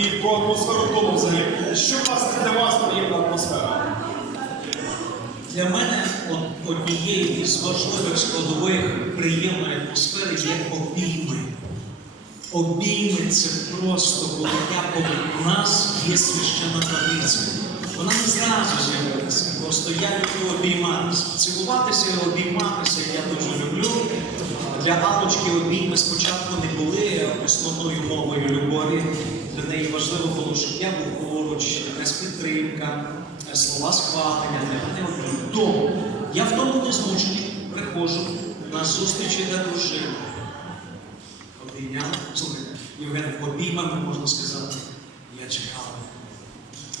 і про атмосферу вдома взагалі. Що вас для вас приємна атмосфера? Для мене однією із важливих складових приємної атмосфери є обійми. Обійми це просто коли у нас є священна традиція. Вона не зразу з'явилася. Просто я люблю обійматися. Цілуватися і обійматися я дуже люблю. Для Алочки обійми спочатку не були основною мовою любові. Для неї важливо було, щоб я був поруч, якась підтримка, слова схвалення. Для мене. Тому я в тому не змучений, приходжу на зустрічі для дружини. Обійняли. Слухайте, Євген, обіймами можна сказати, я чекав.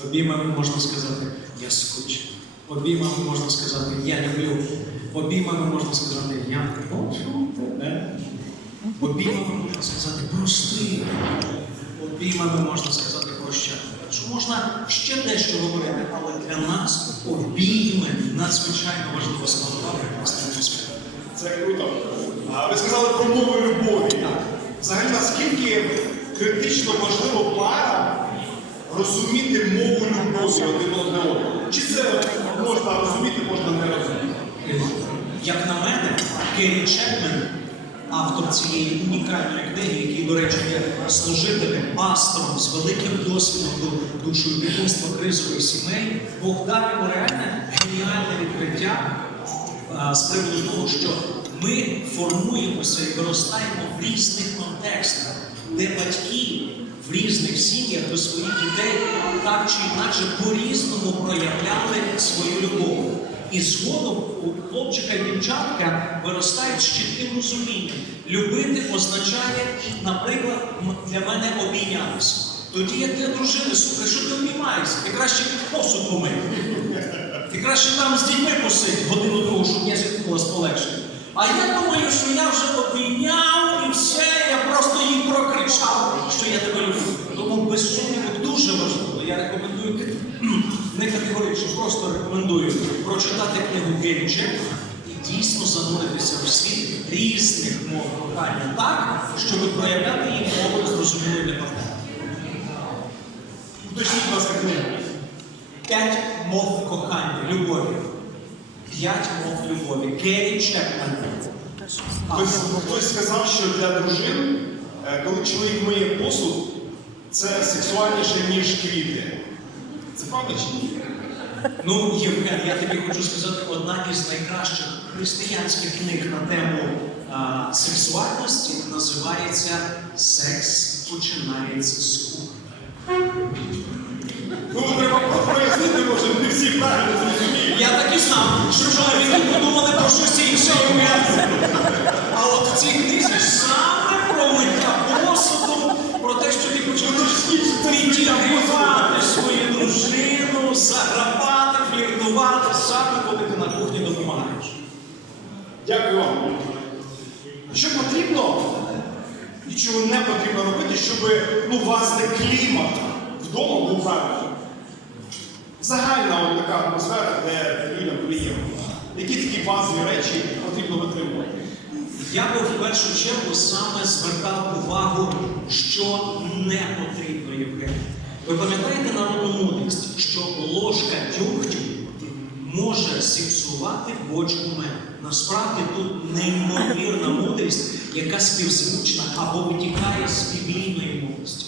Обіймами можна сказати, я скучив. Обіймами можна сказати, я люблю. Обіймами можна сказати, я хочу тебе. Обіймами можна сказати, прости. Обіймами можна сказати, прощай. Що можна ще дещо говорити, але для нас обійми надзвичайно важлива складова прекрасна атмосфера. Це круто. А ви сказали про мову любові. Взагалі, наскільки критично важливо пара розуміти мову любові один одного? Чи це можна розуміти, можна не розуміти? Як на мене, Керрі Чепмен, автор цієї унікальної книги, який, до речі, є служителем, пастором з великим досвідом до душоопікунства кризових сімей, Бог дав йому реальне геніальне відкриття з приводу того, що ми формуємося і виростаємо в різних контекстах, де батьки в різних сім'ях до своїх дітей так чи інакше по-різному проявляли свою любов. І згодом у хлопчика і дівчатка виростають з чітким розумінням. Любити означає, наприклад, для мене обійнятися. Тоді як для дружини, слухай, що ти обіймаєшся? Ти краще посуд помив. Ти краще там з дітьми посидь годину другу, щоб я зіткнулась полегше. А я думаю, що я вже обійняв і все, я просто їм прокричав, що я тебе люблю. Тому без сумніву дуже важливо. Я рекомендую кхм, просто рекомендую прочитати книгу Гері і дійсно зануритися в світ різних мов кохання так, щоб проявляти їх мовою зрозумілою для партнера. Уточніть, будь ласка, книгу. П'ять мов кохання, любові. П'ять мов любові. Керрі Чепмен. Хтось, хтось сказав, що для дружин, е, коли чоловік миє посуд, це сексуальніше, ніж квіти. Це правда чи ні? Ну, Євген, я тобі хочу сказати, одна із найкращих християнських книг на тему а, сексуальності називається Секс починається з кухні. Ну, треба прояснити, може, не всі правильно зрозуміють. Я так і знав, що чоловіки подумали про щось інше Євген. А от в цій книзі саме про миття посуду, про те, що ти починаєш підігрівати свою дружину, загравати, фліртувати, саме коли ти на кухні допомагаєш. Дякую вам. Що потрібно і чого не потрібно робити, щоб ну, власне клімат вдома був правильним? Загальна от така атмосфера, де людям приємно. Які такі базові речі потрібно витримувати? Я би в першу чергу саме звертав увагу, що не потрібно Євгену. Ви пам'ятаєте народну мудрість, що ложка дьогтю може зіпсувати бочку меду. Насправді тут неймовірна мудрість, яка співзвучна або витікає з біблійної мудрості.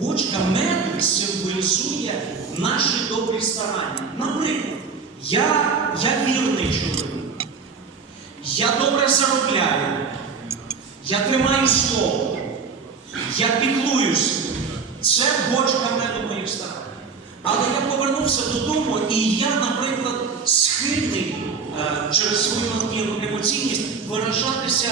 Бочка меду символізує наші добрі старання. Наприклад, я, я вірний чоловік. Я добре заробляю, я тримаю слово, я піклуюся. Це бочка меду моїх старань. Але я повернувся додому, і я, наприклад, схильний е, через свою надмірну емоційність виражатися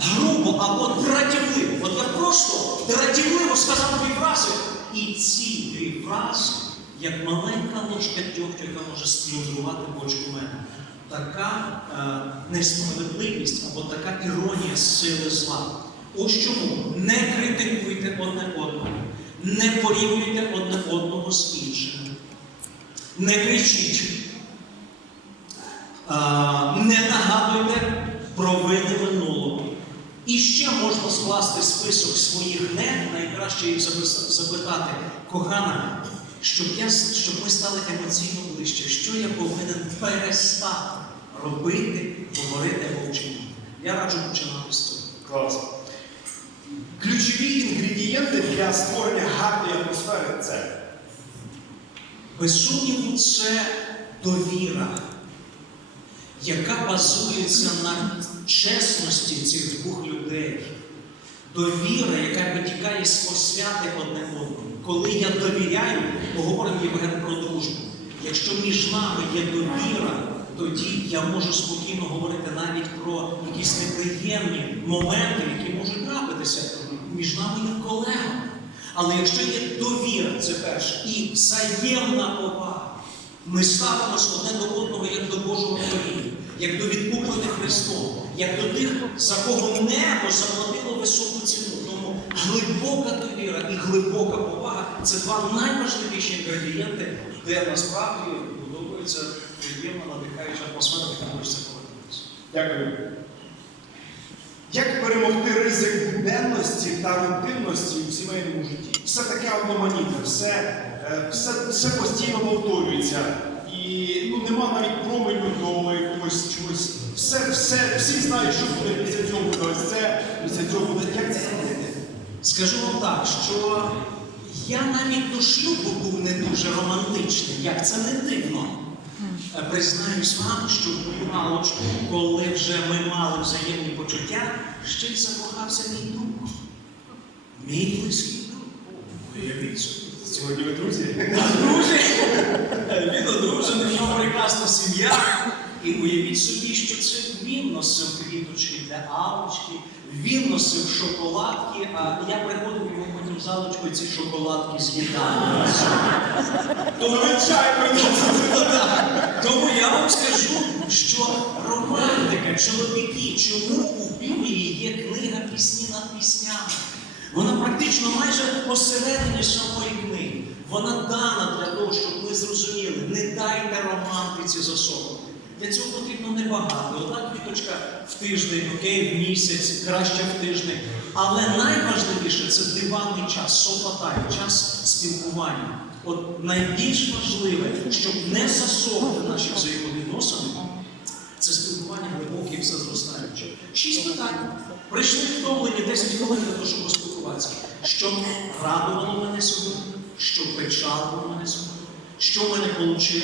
грубо або дратівливо. От я просто дратівливо сказав дві фрази, і ці дві фрази, як маленька ложка дьогтю, яка може сплюндрувати бочку меду. Така е, несправедливість або така іронія сили зла. Ось чому не критикуйте одне одного, не порівнюйте одне одного з іншим, не кричіть, не нагадуйте про вини минулого І ще можна скласти список своїх не, найкраще їх запитати, кохана, щоб, я, щоб ми стали емоційно ближче, що я повинен перестати робити, говорити або вчинити. Я раджу починати з цього. Клас. Ключові інгредієнти для створення гарної атмосфери це. Без сумніву, це довіра, яка базується на чесності цих двох людей. Довіра, яка витікає з посвяти одне одному. Коли я довіряю, поговоримо Євген про дружбу. Якщо між нами є довіра, тоді я можу спокійно говорити навіть про якісь неприємні моменти, які можуть трапитися між нами і колегами. Але якщо є довіра, це перше, і взаємна повага, ми ставимося одне до одного як до Божого творіння, як до відкуплених Христом, як до тих, за кого небо заплатило високу ціну. Тому глибока довіра і глибока повага це два найважливіші інгредієнти, де насправді будується приємна надихаюча атмосфера, в яку хочеться повернутися. Дякую. Перемогти ризик буденності та рутинності у сімейному житті? Все таке одноманітне, все, е, все, все постійно повторюється. І ну, нема навіть променю до якогось чогось. Все, все, всі знають, що буде після цього буде це, після цього буде. Як це зробити? Скажу вам так, що я навіть до шлюбу був не дуже романтичний, як це не дивно. Е, Признаюсь вам, що мою галочку, коли вже ми мали взаємні почуття, ще й закохався мій друг. Мій близький друг. Уявіть собі. Сьогодні ви друзі. Друзі! він одружений, в нього прекрасна сім'я. І уявіть собі, що це він носив квіточки для Алочки, він носив шоколадки, а я приходив йому потім з Алочкою ці шоколадки з'їдав. То ви чай приносите. Тому я вам скажу, що романтика, чоловіки, чому у Біблії є книга пісні над піснями? Вона практично майже посередині самої книги. Вона дана для того, щоб ми зрозуміли, не дайте романтиці засохнути. Для цього потрібно небагато. Одна квіточка в тиждень, окей, в місяць, краще в тиждень. Але найважливіше це диванний час, софатайм, час спілкування. От найбільш важливе, щоб не засохли наші взаємовідносини, це спілкування глибоке і все зростаюче. Шість питань. Прийшли втомлені 10 хвилин для того, щоб поспілкуватися. Що радувало мене сьогодні, що печалило мене сьогодні, що в мене вийшло,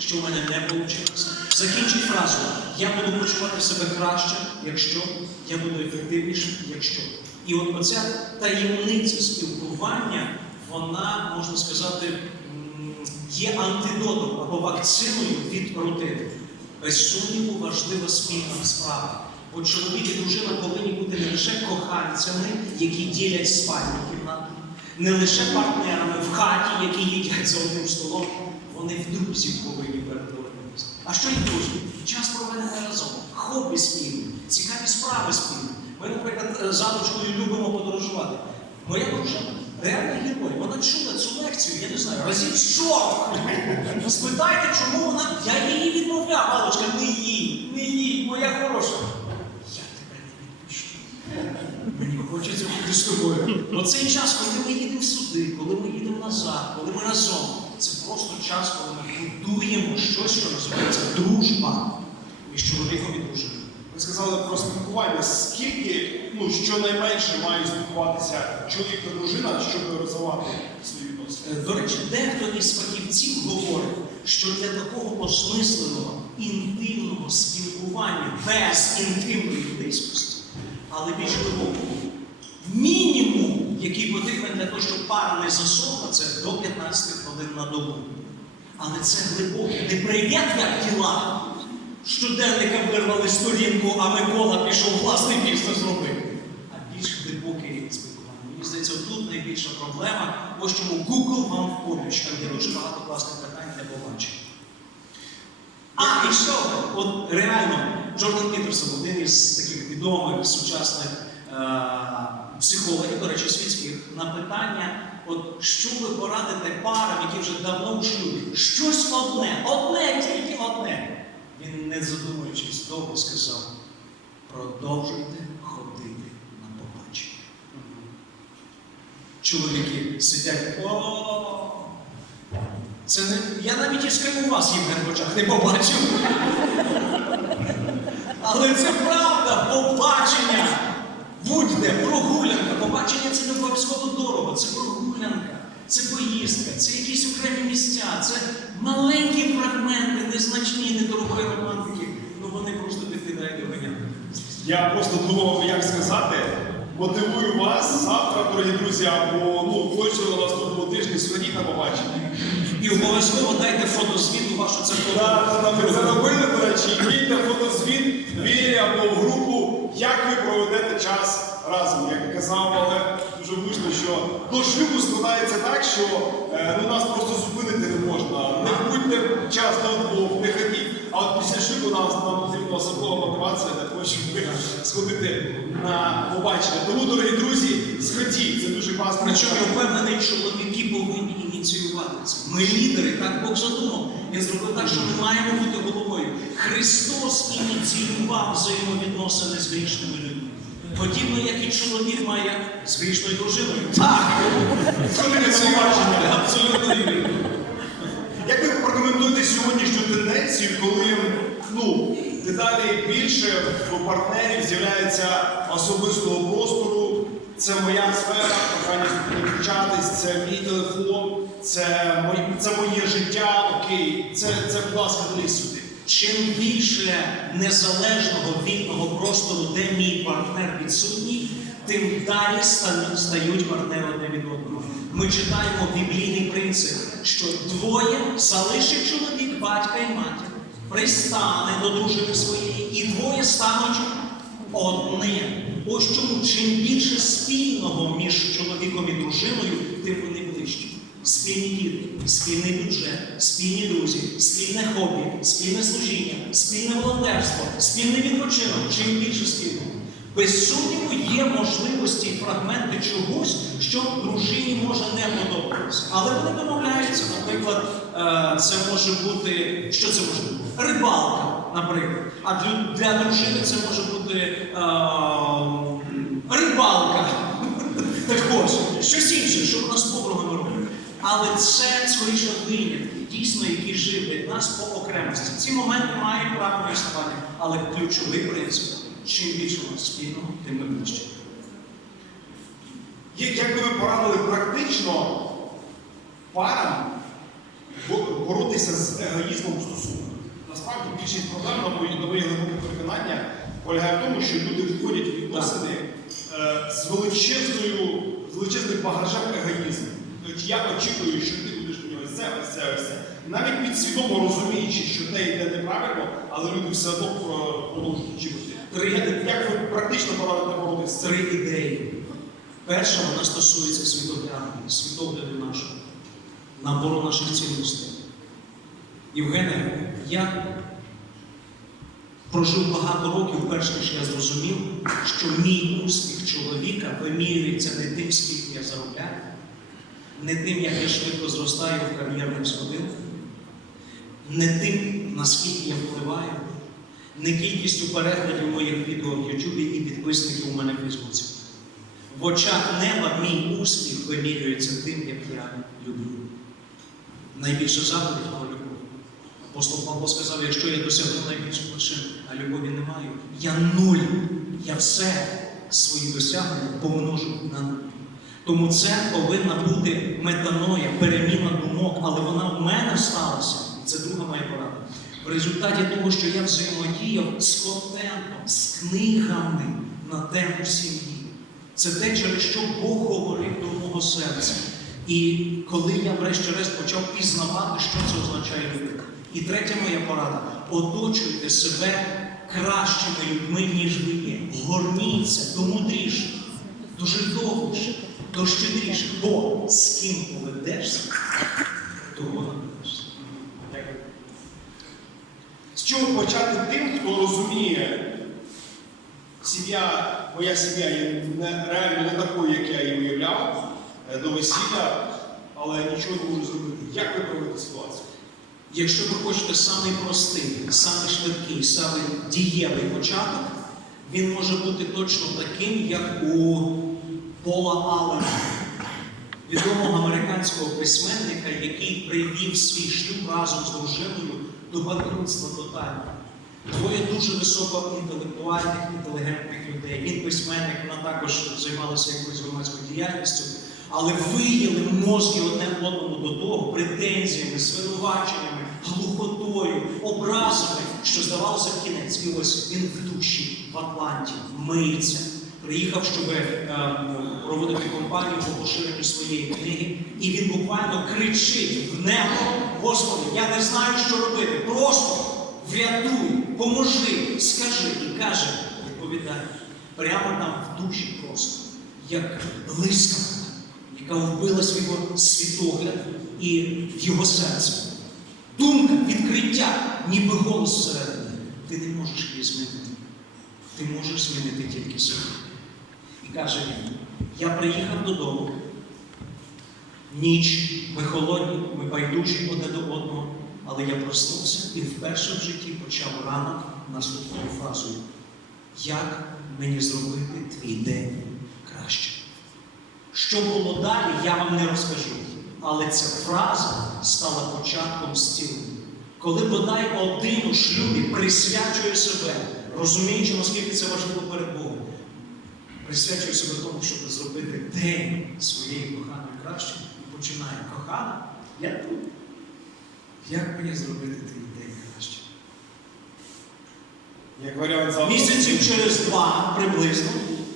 що в мене не вийшло. Закінчіть фразу. Я буду почувати себе краще, якщо я буду ефективнішим, якщо. І от оця таємниця спілкування, вона, можна сказати, є антидотом або вакциною від рутини. Без сумніву важлива спільна справа. Бо чоловік і дружина повинні бути не лише коханцями, які ділять спальні кімнати, не лише партнерами в хаті, які їдять за одним столом. Вони в друзів повинні перетворюватися. А що є дружбі? Час проведений разом, хобі спільні, цікаві справи спільні. Ми, наприклад, е, з Анночкою любимо подорожувати. Моя дружина реальний герой. Вона чула цю лекцію, я не знаю, разів 40. Спитайте, чому вона. Я її відмовляв, Галочка, не їй, не їй, моя хороша. Я тебе не відпущу. Мені хочеться бути з тобою. Оцей час, коли ми їдемо сюди, коли ми їдемо назад, коли ми разом, це просто час, коли ми будуємо щось, що називається дружба між чоловіком і дружиною. Ви сказали про спілкування. Скільки, ну, щонайменше мають спілкуватися чоловік та дружина, щоб розвивати свої відносини? Е, До речі, дехто із фахівців говорить, що для такого осмисленого інтимного спілкування без інтимної близькості, але більш глибокого, мінімум, який потрібен для того, щоб пара не засохла, це до 15 хвилин на добу. Але це глибоке. Не привіт, як діла. Щоденника вирвали сторінку, а Микола пішов власний бізнес робити. А більш глибокий спілкування. Мені здається, тут найбільша проблема. Ось чому Google вам в поміч. Там є дуже багато класних питань для побачення. А, і що? От реально, Джордан Пітерсон, один із таких відомих сучасних е- психологів, до речі, світських, на питання, От що ви порадите парам, які вже давно в шлюбі? Щось одне, одне, тільки одне. Він, не задумуючись довго, сказав: продовжуйте ходити на побачення. Чоловіки сидять, о, -о, -о. Це не... Я навіть і у вас їх Гербачах не побачив. Але це правда, побачення. Будь-де, прогулянка. Побачення це не обов'язково дорого, це прогулянка, це поїздка, це якісь окремі місця, це маленькі фрагменти, незначні, недорогої романтики. Ну вони просто підкидають доганяти. Я просто думав, як сказати. Мотивую вас завтра, дорогі друзі, або ну на наступному тижні сходіть на побачення. І обов'язково дайте фотозвіту вашу це фото. Так, так, ви це робили, до речі, киньте фотозвіт вірі або в групу, як ви проведете час разом. Як казав, але дуже вийшло, що до шлюбу складається так, що е, ну, нас просто зупинити не можна. Не будьте час до двох, не ходіть. А от після шлюбу нам, нам потрібна особлива мотивація для того, щоб сходити на побачення. Тому, дорогі друзі, сходіть, це дуже класно. Причому я впевнений, чоловіки повинні ініціювати це. Ми лідери, так Бог задумав. Він зробив так, що ми маємо бути головою. Христос ініціював взаємовідносини з грішними людьми. Подібно, як і чоловік має з грішною дружиною. Так! Абсолютно вірно. Як ви прокоментуєте сьогоднішню тенденцію, коли ну, дедалі більше в партнерів з'являється особистого простору, це моя сфера, прохання включатись, це мій телефон, це, моє, це моє життя, окей, це, це будь ласка, не сюди. Чим більше незалежного вільного простору, де мій партнер відсутній, тим далі стають партнери одне від одного. Ми читаємо біблійний принцип, що двоє залишить чоловік, батька і матір, пристане до дружини своєї, і двоє стануть одним. Ось чому чим більше спільного між чоловіком і дружиною, тим вони ближчі. Спільні діти, спільний бюджет, спільні друзі, спільне хобі, спільне служіння, спільне волонтерство, спільний відпочинок, чим більше спільного. Без сумніву є можливості і фрагменти чогось, що дружині може не подобатися. Але вони домовляються, наприклад, е, це може бути. Що це може бути? Рибалка, наприклад. А для, дружини це може бути е, рибалка. Так ось, щось інше, що вона з подругами робить. Але це скоріше винятки, дійсно, які живлять нас по окремості. Ці моменти мають право існування, але ключовий принцип, чим більше у нас спільного, тим ми ближче. Як, би ви порадили практично парам боротися з егоїзмом в стосунках? Насправді більшість проблем на моє, глибоке переконання полягає в тому, що люди входять в відносини е, з величезною, з величезним багажем егоїзму. Тобто я очікую, що ти будеш мені ось це, ось це, ось це. Навіть підсвідомо розуміючи, що те йде неправильно, але люди все одно про- продовжують. Три. Як, ви практично порадите боротися з? Три ідеї. Перша вона стосується світогляду, світогляду нашого, набору наших цінностей. Євгене, я прожив багато років, перш ніж я зрозумів, що мій успіх чоловіка вимірюється не тим, скільки я заробляю, не тим, як я швидко зростаю в кар'єрних сходинках, не тим, наскільки я впливаю, не кількістю переглядів моїх відео в Ютубі і підписників у мене в Фейсбуці. В очах неба мій успіх вимірюється тим, як я люблю. Найбільше заповідь любов. Апостол Павло сказав, якщо я досягну найбільших вершин, а любові не маю, я нуль. Я все свої досягнення помножу на нуль. Тому це повинна бути метаноя, переміна думок, але вона в мене сталася. Це друга моя порада. В результаті того, що я взаємодіяв з контентом, з книгами на тему сім'ї. Це те, через що Бог говорив до мого серця. І коли я врешті-решт почав пізнавати, що це означає любити. І третя моя порада: оточуйте себе кращими людьми, ніж ви є. Горніться до мудріших, до жертовніших, до щедріших. Бо з ким поведешся, того набудешся. З чого почати тим, хто розуміє, сім'я, моя сім'я є реально не такою, як я її уявляв е, до весілля, але нічого не можу зробити. Як ви проводите ситуацію? Якщо ви хочете самий простий, самий швидкий, самий дієвий початок, він може бути точно таким, як у Пола Аллена. відомого американського письменника, який привів свій шлюб разом з дружиною до банкрутства тотального. Двоє дуже високоінтелектуальних, інтелігентних людей. Він письменник, вона також займалася якоюсь громадською діяльністю, але виїли мозки одне одному до того претензіями, звинуваченнями, глухотою, образами, що здавалося в кінець. І ось він в душі в Атланті миється. Приїхав, щоб е, проводити кампанію по поширенню своєї книги, і він буквально кричить в небо: Господи, я не знаю, що робити. Просто врятуй, поможи, скажи. І каже, відповідає, прямо там в душі просто, як блискавка, яка вбилась в його світогляд і в його серце. Думка, відкриття, ніби голос всередині. Ти не можеш її змінити. Ти можеш змінити тільки себе. І каже він: я приїхав додому. Ніч, ми холодні, ми байдужі одне до одного, але я проснувся і вперше в житті почав ранок наступною фразою. Як мені зробити твій день краще? Що було далі, я вам не розкажу. Але ця фраза стала початком зцілення. Коли бодай один у шлюбі присвячує себе, розуміючи, наскільки це важливо перед Богом, присвячує себе тому, щоб зробити день своєї коханої краще, і починає кохана, я тут. Як мені зробити твій день краще? Як варіант за Місяців через два приблизно,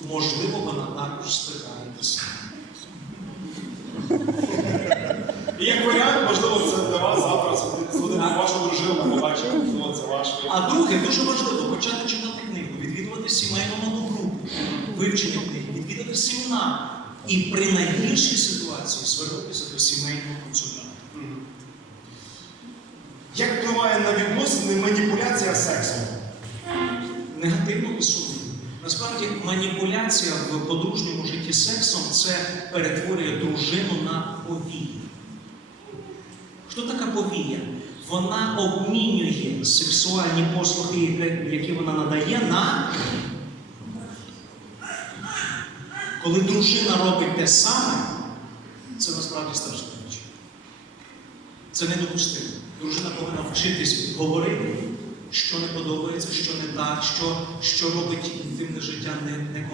можливо, вона також спитаєтеся. І як варіант, можливо, це для вас завтра зводити вашу дружину, побачити, можливо, це ваш. А друге, дуже важливо почати читати книгу, відвідувати сімейну групу, вивчення книги, відвідати семінар. І при найгіршій ситуації звернутися до сімейного консультанта. Як впливає на відносини маніпуляція сексом? Негативно без сумніву. Насправді маніпуляція в подружньому житті сексом це перетворює дружину на повію. Хто така повія? Вона обмінює сексуальні послуги, які- вона надає, на коли дружина робить те саме, це насправді страшна річ. Це недопустимо. Дружина повинна вчитись говорити, що не подобається, що не так, що, що робить інтимне життя не-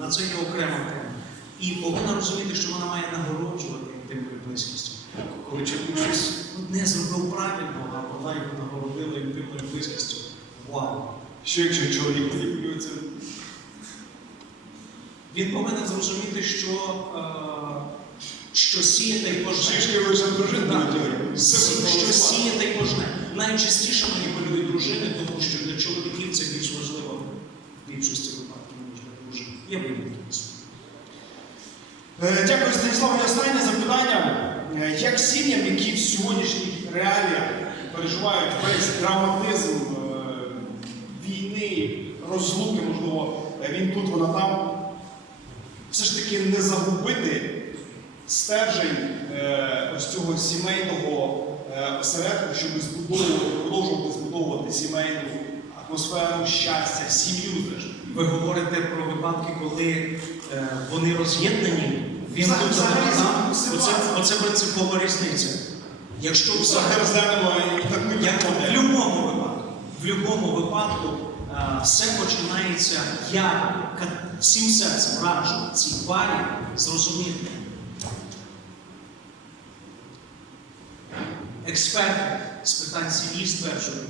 На це є окрема тема. І повинна розуміти, що вона має нагороджувати інтимною близькістю. Коли чоловік щось одне зробив правильно, а вона його нагородила інтимною близькістю. Вау! Що якщо чоловік маніпулюється? Він повинен зрозуміти, що, е, що сіє та й пожне. Сі- Що сіє та й пожне. Найчастіше маніпулюють дружини, тому що для чоловіків це більш важливо в більшості випадків, ніж для дружин. Є винятки. Е, Дякую, Станіслав. І останнє запитання. Е, Як сім'ям, які в сьогоднішніх реаліях переживають весь драматизм е, війни, розлуки, можливо, е, він тут, вона там, все ж таки не загубити стержень ось цього сімейного осередку, щоб збудовувати, продовжувати збудовувати сімейну атмосферу щастя, сім'ю. Ви говорите про випадки, коли вони роз'єднані. Він тут ситуація. оце, оце принципова різниця. Якщо Взагалі Як в будь-якому випадку, в будь-якому випадку е, все починається, я всім серцем раджу цій парі зрозуміти. Експерти з питань сім'ї стверджують,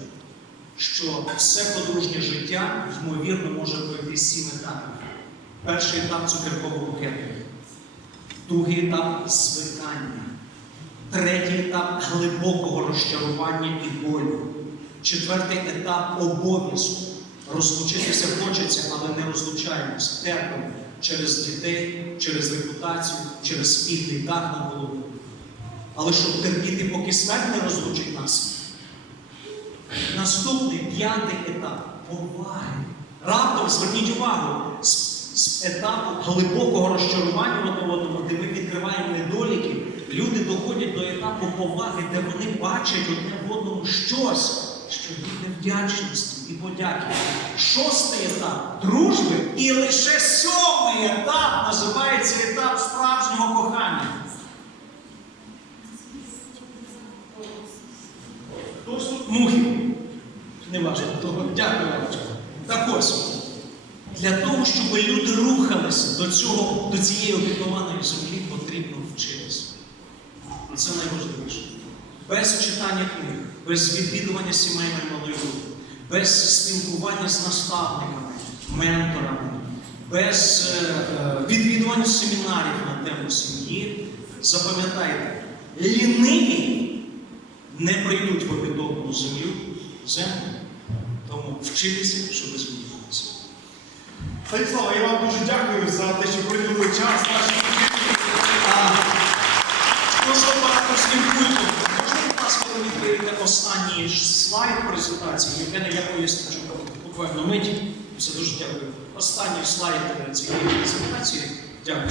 що все подружнє життя ймовірно може пройти сім етапів. Перший етап цукеркового букету, другий етап звикання. Третій етап глибокого розчарування і болю. Четвертий етап обов'язку. Розлучитися хочеться, але не розлучаємося. Терпимо через дітей, через репутацію, через спільний дах над головою. Але щоб терпіти, поки смерть не розлучить нас. Наступний п'ятий етап поваги. Раптом зверніть увагу з етапу глибокого розчарування одного одному, де ми відкриваємо недоліки, люди доходять до етапу поваги, де вони бачать одне в одному щось, що гідне вдячності і подяки. Шостий етап дружби. І лише сьомий етап називається етап справжнього кохання. Хтось тут мухи. Не важливо. Дякую вам. Так ось для того, щоб люди рухались до, цього, до цієї опікованої землі, потрібно вчитися. І це найважливіше. Без читання книг, без відвідування сімейної малої групи, без спілкування з наставниками, менторами, без е, е, відвідування семінарів на тему сім'ї, запам'ятайте, ліниві не прийдуть в обідовану землю, землю, тому вчитися, щоб змінюватися. Станіслава, я вам дуже дякую за те, що приділили час нашій Можливо, операторським пультом. Можна, будь ласка, ви відкриєте останній слайд презентації, яке я поясню буквально мить. Все дуже дякую. Останній слайд цієї презентації. Дякую.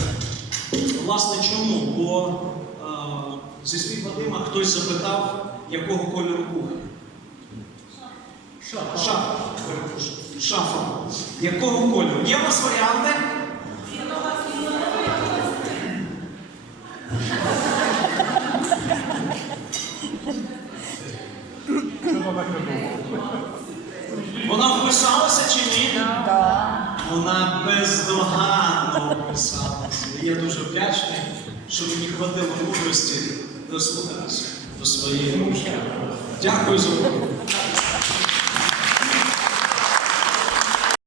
Власне, чому? Бо е, зі слів Вадима хтось запитав, якого кольору кухня. Шафа. Шафа. Шафа. Якого кольору? Є у вас варіанти? Вона вписалася чи ні? Вона бездоганно вписалася. Я дуже вдячний, що мені хватило мудрості дослухатися до своєї ручки. Дякую за увагу.